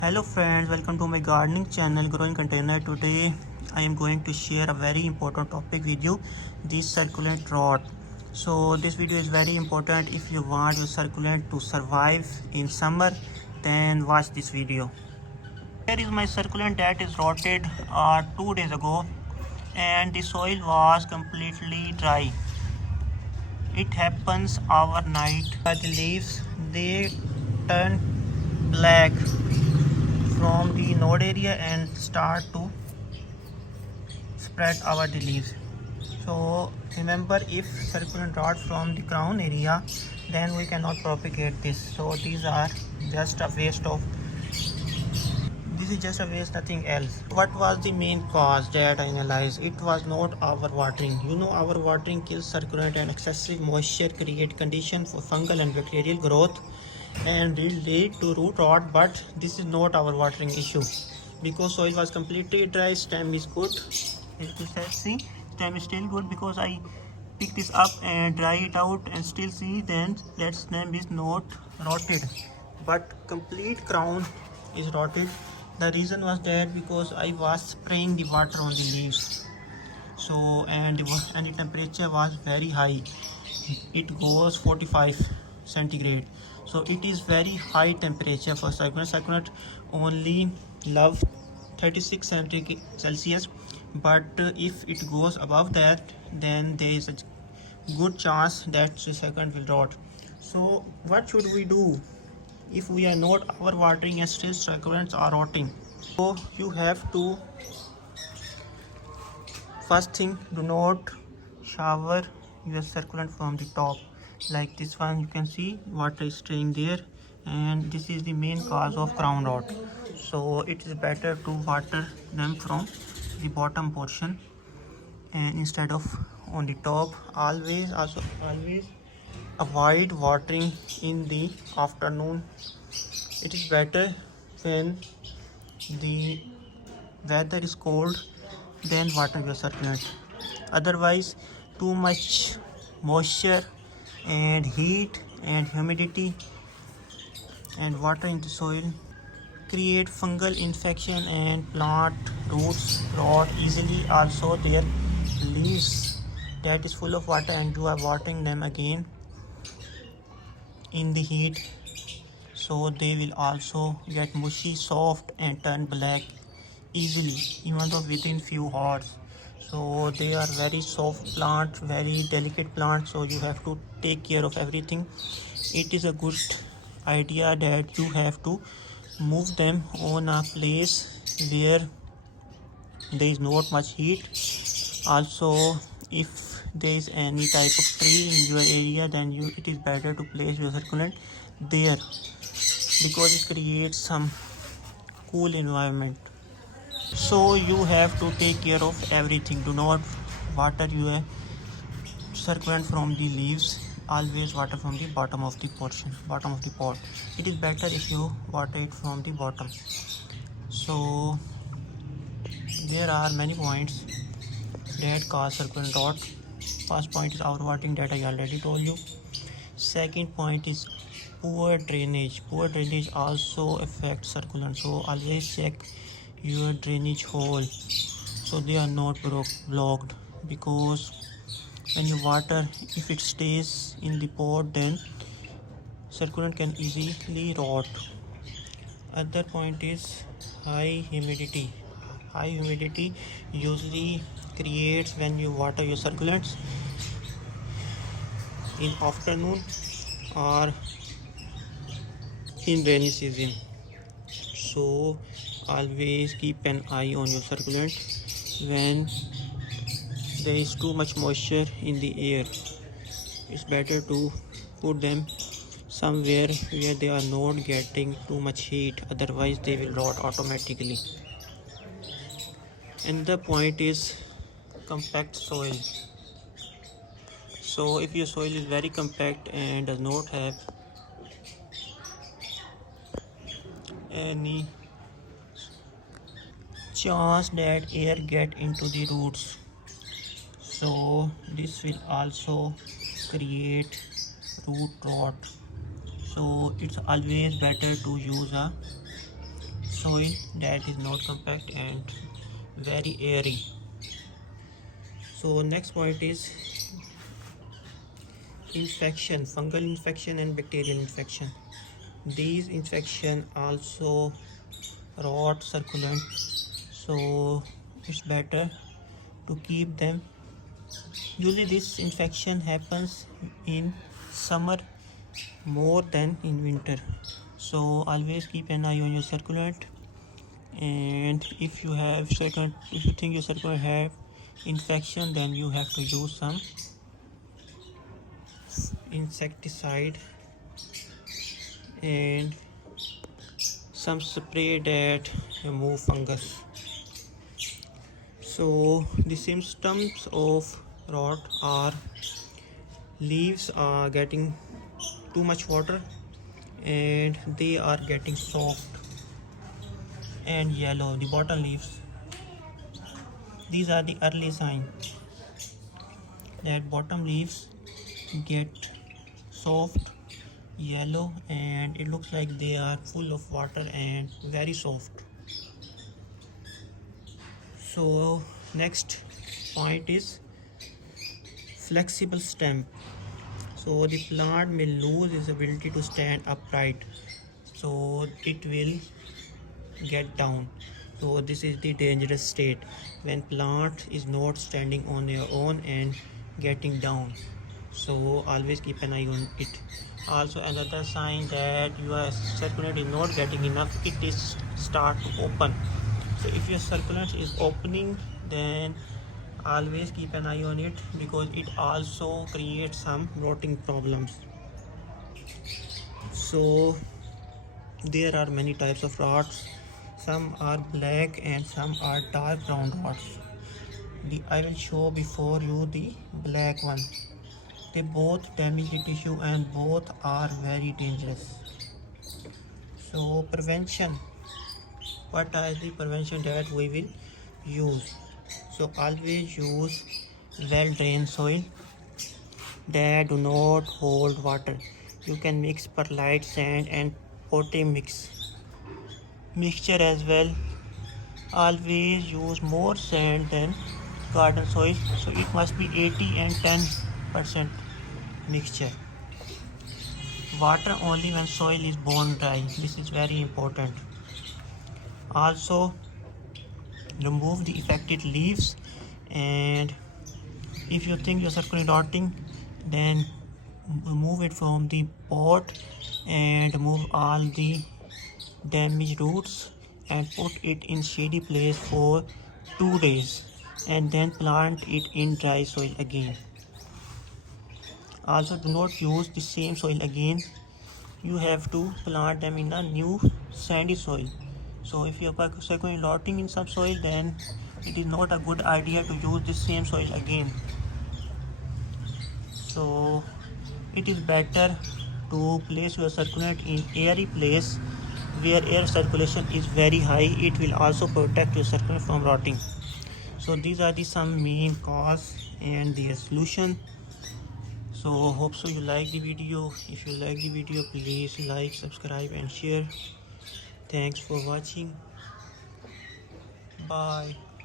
Hello friends, welcome to my gardening channel Growing Container. Today I am going to share a very important topic with you, the succulent rot. So this video is very important. If you want your succulent to survive in summer, then watch this video. Here is my succulent that is rotted 2 days ago, and the soil was completely dry. It happens overnight. The leaves, they turn black from the node area and start to spread over the leaves. So remember, if succulent rot from the crown area, then we cannot propagate this. So these are just a waste of, this is just a waste, nothing else. What was the main cause that I analyzed? It was not overwatering. Overwatering kills succulent, and excessive moisture create conditions for fungal and bacterial growth and will lead to root rot. But this is not our watering issue because soil was completely dry. Stem is good. As you can see, stem is still good because I pick this up and dry it out and still see then that stem is not rotted, but complete crown is rotted. The reason was that because I was spraying the water on the leaves, so and the temperature was very high. It goes 45 centigrade, so it is very high temperature for succulent only love 36 centigrade Celsius, but if it goes above that, then there is a good chance that the succulent will rot. So what should we do if we are not overwatering and still succulents are rotting? So you have to, first thing, do not shower your succulent from the top. Like this one, you can see water is staying there, and this is the main cause of crown rot. So it is better to water them from the bottom portion and instead of on the top. Always avoid watering in the afternoon. It is better when the weather is cold, then water your succulent. Otherwise, too much moisture and heat and humidity and water in the soil create fungal infection and plant roots rot easily. Also, their leaves that is full of water and you are watering them again in the heat, so they will also get mushy, soft and turn black easily, even though within few hours. So they are very soft plants, very delicate plants, so you have to take care of everything. It is a good idea that you have to move them on a place where there is not much heat. Also, if there is any type of tree in your area, then it is better to place your succulent there because it creates some cool environment. So you have to take care of everything. Do not water your succulent from the leaves. Always water from the bottom of the pot. It is better if you water it from the bottom. So there are many points that cause succulent rot. First point is overwatering, that I already told you. Second point is poor drainage. Poor drainage also affects succulent, so always check your drainage hole so they are not blocked, because when you water, if it stays in the pot, then succulent can easily rot. Other point is high humidity. High humidity usually creates when you water your succulents in afternoon or in rainy season. So always keep an eye on your succulent when there is too much moisture in the air. It's better to put them somewhere where they are not getting too much heat, otherwise they will rot automatically. Another point is compact soil. So if your soil is very compact and does not have any chance that air get into the roots, so this will also create root rot. So it's always better to use a soil that is not compact and very airy. So next point is infection, fungal infection and bacterial infection. These infection also rot succulent, so it's better to keep them. Usually this infection happens in summer more than in winter, so always keep an eye on your succulent. And if you think your succulent have infection, then you have to use some insecticide and some spray that remove fungus. So the symptoms of rot are leaves are getting too much water and they are getting soft and yellow, the bottom leaves. These are the early signs that bottom leaves get soft yellow and it looks like they are full of water and very soft. So next point is flexible stem. So the plant may lose its ability to stand upright, so it will get down. So this is the dangerous state when plant is not standing on their own and getting down. So always keep an eye on it. Also another sign that your succulent is not getting enough, it is start to open. So if your succulent is opening, then always keep an eye on it because it also creates some rotting problems. So there are many types of rots. Some are black and some are dark brown rots. I will show before you the black one. They both damage the tissue and both are very dangerous. So prevention. What are the prevention that we will use? So always use well drained soil that do not hold water. You can mix perlite sand and pottery mixture as well. Always use more sand than garden soil, so it must be 80 and 10% mixture. Water only when soil is bone dry. This is very important. Also remove the affected leaves, and if you think you're succulent rotting, then remove it from the pot and remove all the damaged roots and put it in shady place for 2 days and then plant it in dry soil again. Also do not use the same soil again. You have to plant them in a new sandy soil. So if you are succulent rotting in subsoil, then it is not a good idea to use the same soil again. So it is better to place your succulent in airy place where air circulation is very high. It will also protect your succulent from rotting. So these are the some main cause and their solution. So hope so you like the video. If you like the video, please like, subscribe and share. Thanks for watching. Bye.